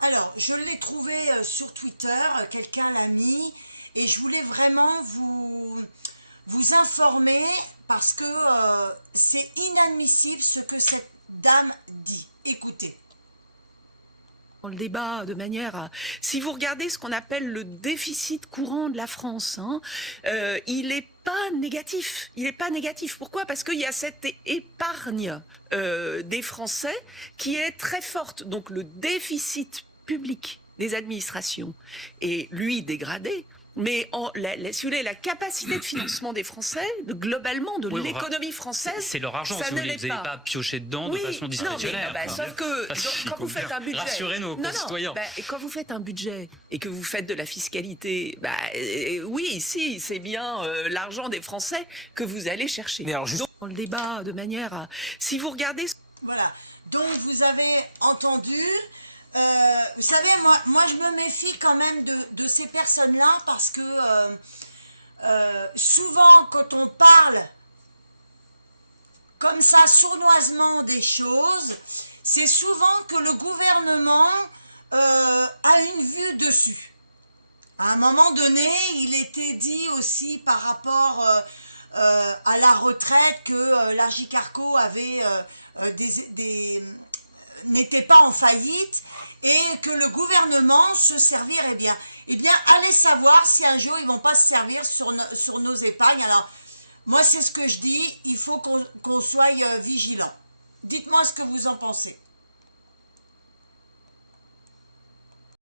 Alors, je l'ai trouvé sur Twitter, quelqu'un l'a mis, et je voulais vraiment vous informer parce que c'est inadmissible ce que cette dame dit. Écoutez. Dans le débat de manière à... Si vous regardez ce qu'on appelle le déficit courant de la France, hein, il n'est pas négatif. Il n'est pas négatif. Pourquoi? Parce qu'il y a cette épargne des Français qui est très forte. Donc le déficit public des administrations est, lui, dégradé. Mais si vous voulez, la capacité de financement des Français, globalement, de Oui, l'économie française, c'est leur argent, ça si vous ne voulez. l'est Vous n'allez pas piocher dedans de façon discrétionnaire. Sauf que quand vous faites un budget... Rassurez nos concitoyens. Quand vous faites un budget et que vous faites de la fiscalité, oui, si, c'est bien l'argent des Français que vous allez chercher. Mais alors, juste... Donc, dans le débat de manière à... Si vous regardez... Voilà. Donc, vous avez entendu... vous savez, moi, je me méfie quand même de ces personnes-là parce que souvent, quand on parle comme ça sournoisement des choses, c'est souvent que le gouvernement a une vue dessus. À un moment donné, il était dit aussi par rapport à la retraite que l'Argicarco avait n'était pas en faillite et que le gouvernement se servirait bien. Eh bien, allez savoir si un jour ils vont pas se servir sur nos épargnes. Alors, moi, c'est ce que je dis, il faut qu'on soit vigilant. Dites-moi ce que vous en pensez.